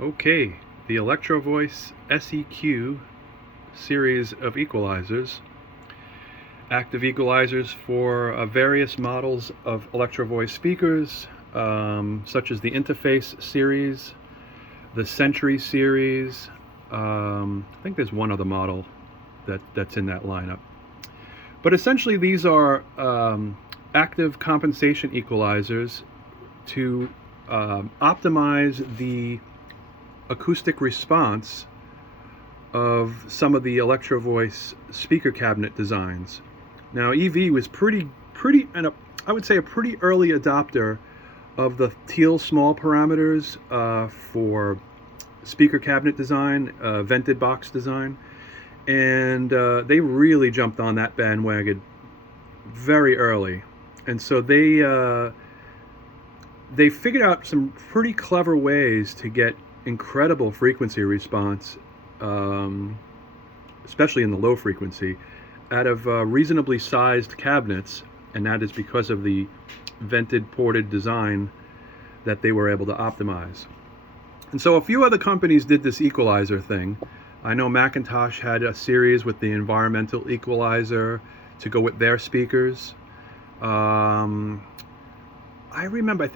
Okay, the Electro Voice SEQ series of equalizers, active equalizers for various models of Electro Voice speakers, such as the Interface series, the Century series. I think there's one other model that's in that lineup. But essentially these are active compensation equalizers to optimize the acoustic response of some of the Electro Voice speaker cabinet designs. Now, EV was I would say a pretty early adopter of the teal small parameters for speaker cabinet design, vented box design, and they really jumped on that bandwagon very early. And so they figured out some pretty clever ways to get incredible frequency response, especially in the low frequency, out of reasonably sized cabinets, and that is because of the vented ported design that they were able to optimize. And so a few other companies did this equalizer thing. I know Macintosh had a series with the environmental equalizer to go with their speakers. I remember,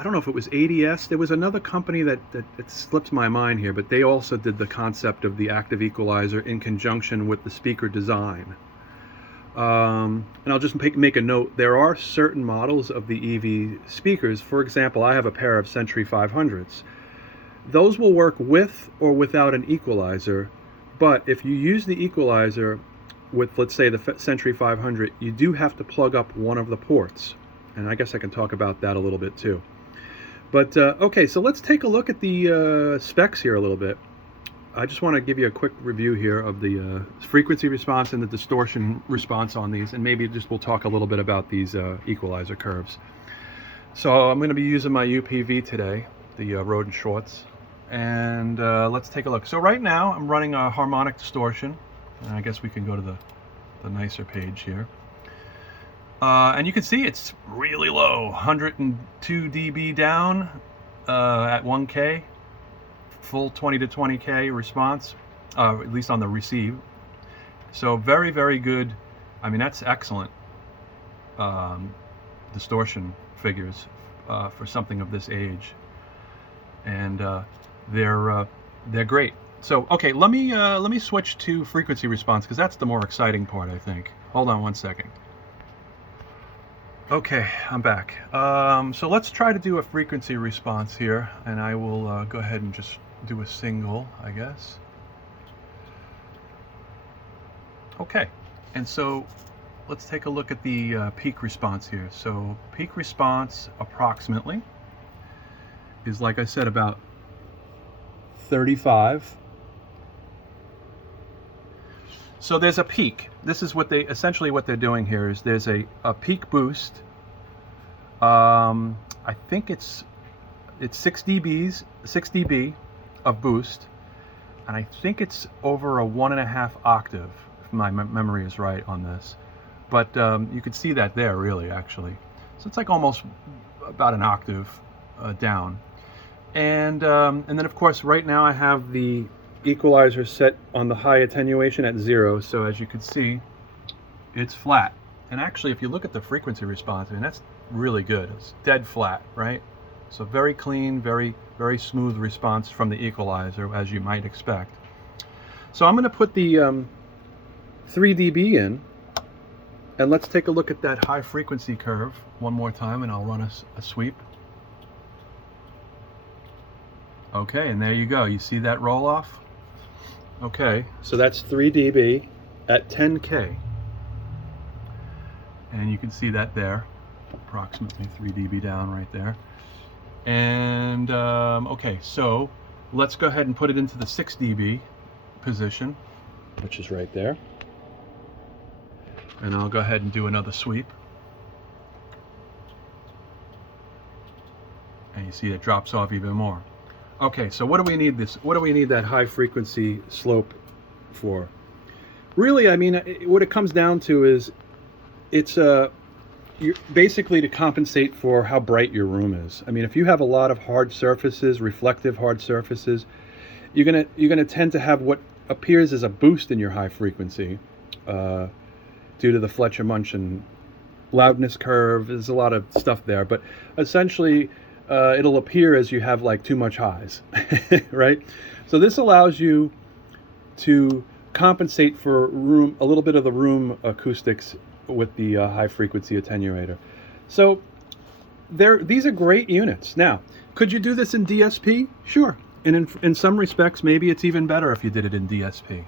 I don't know if it was ADS. There was another company that slips my mind here, but they also did the concept of the active equalizer in conjunction with the speaker design. And I'll just make a note. There are certain models of the EV speakers. For example, I have a pair of Century 500s. Those will work with or without an equalizer, but if you use the equalizer with, let's say, the Century 500, you do have to plug up one of the ports. And I guess I can talk about that a little bit too. But okay, so let's take a look at the specs here a little bit. I just want to give you a quick review here of the frequency response and the distortion response on these, and maybe we'll talk a little bit about these equalizer curves. So I'm going to be using my UPV today, the Rode & Schwartz, and let's take a look. So right now I'm running a harmonic distortion, and I guess we can go to the nicer page here. And you can see it's really low, 102 dB down at 1K, full 20 to 20K response, at least on the receive. So very, very good. I mean, that's excellent distortion figures for something of this age, and they're great. So okay, let me switch to frequency response, because that's the more exciting part, I think. Hold on one second. Okay, I'm back. So let's try to do a frequency response here, and I will go ahead and just do a single, I guess. Okay, and so let's take a look at the peak response here. So peak response approximately is, like I said, about 35. So there's a peak. This is what essentially what they're doing here is there's a peak boost. I think it's 6 dB of boost, and I think it's over a 1.5 octave, if my memory is right on this. But you could see that there, really, actually. So it's like almost about an octave down. And then, of course, right now I have the equalizer set on the high attenuation at 0, so as you can see, it's flat. And actually, if you look at the frequency response, I mean, that's really good. It's dead flat, right? So very clean, very, very smooth response from the equalizer, as you might expect. So I'm going to put the 3 dB in, and let's take a look at that high frequency curve one more time, and I'll run a sweep. Okay, and there you go. You see that roll off? Okay, so that's 3 dB at 10K. And you can see that there, approximately 3 dB down right there. And okay, so let's go ahead and put it into the 6 dB position, which is right there. And I'll go ahead and do another sweep. And you see it drops off even more. Okay, so what do we need that high frequency slope for? Really, I mean, what it comes down to is it's you're basically to compensate for how bright your room is. I mean, if you have a lot of hard surfaces, reflective hard surfaces, you're gonna tend to have what appears as a boost in your high frequency due to the Fletcher-Munson loudness curve. There's a lot of stuff there, but essentially it'll appear as you have like too much highs, right? So this allows you to compensate for a little bit of the room acoustics with the high frequency attenuator. So these are great units. Now, could you do this in DSP? Sure. And in some respects, maybe it's even better if you did it in DSP.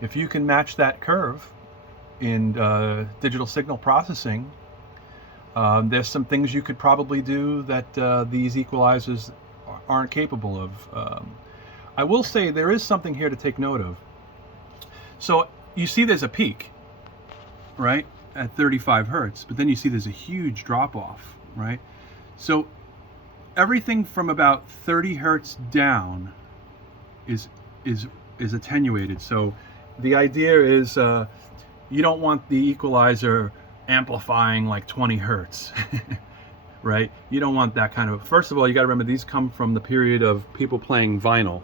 If you can match that curve in digital signal processing, there's some things you could probably do that these equalizers aren't capable of. I will say there is something here to take note of. So you see there's a peak, right, at 35 hertz, but then you see there's a huge drop off, right? So everything from about 30 hertz down is attenuated. So the idea is you don't want the equalizer amplifying like 20 hertz, right? You don't want that kind of. First of all, you got to remember these come from the period of people playing vinyl,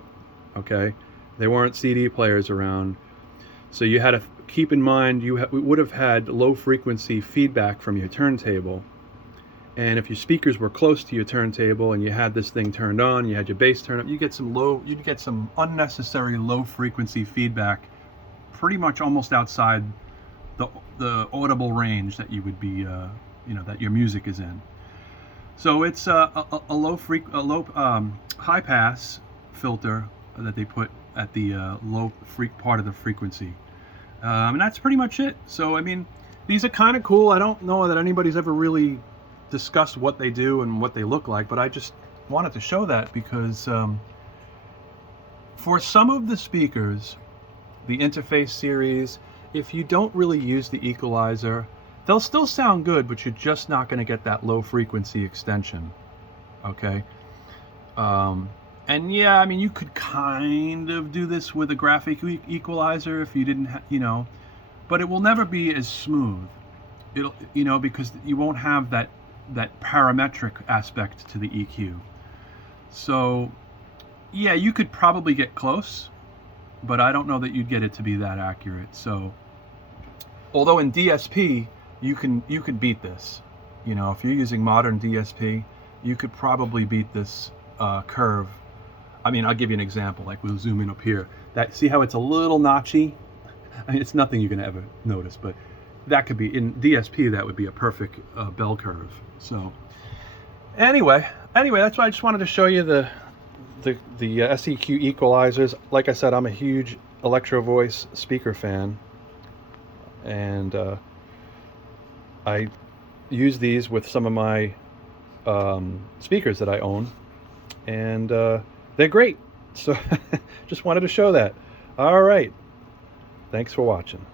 okay? There weren't CD players around. So you had to keep in mind you would have had low frequency feedback from your turntable. And if your speakers were close to your turntable and you had this thing turned on, you had your bass turned up, you'd get some unnecessary low frequency feedback pretty much almost outside the audible range that you would be, that your music is in. So it's a high pass filter that they put at the low part of the frequency. And that's pretty much it. So, I mean, these are kind of cool. I don't know that anybody's ever really discussed what they do and what they look like, but I just wanted to show that because for some of the speakers, the interface series, if you don't really use the equalizer, they'll still sound good, but you're just not going to get that low frequency extension, okay? And yeah, I mean, you could kind of do this with a graphic equalizer if you didn't, but it will never be as smooth. It'll, because you won't have that parametric aspect to the EQ. So, yeah, you could probably get close, but I don't know that you'd get it to be that accurate. So, although in DSP, you can beat this. If you're using modern DSP, you could probably beat this curve. I mean, I'll give you an example. Like we'll zoom in up here. See how it's a little notchy? I mean, it's nothing you can ever notice, but that could be in DSP. That would be a perfect bell curve. So, anyway, that's why I just wanted to show you the SEQ equalizers. Like I said, I'm a huge Electro Voice speaker fan, and I use these with some of my speakers that I own, and they're great. So just wanted to show that. All right. Thanks for watching.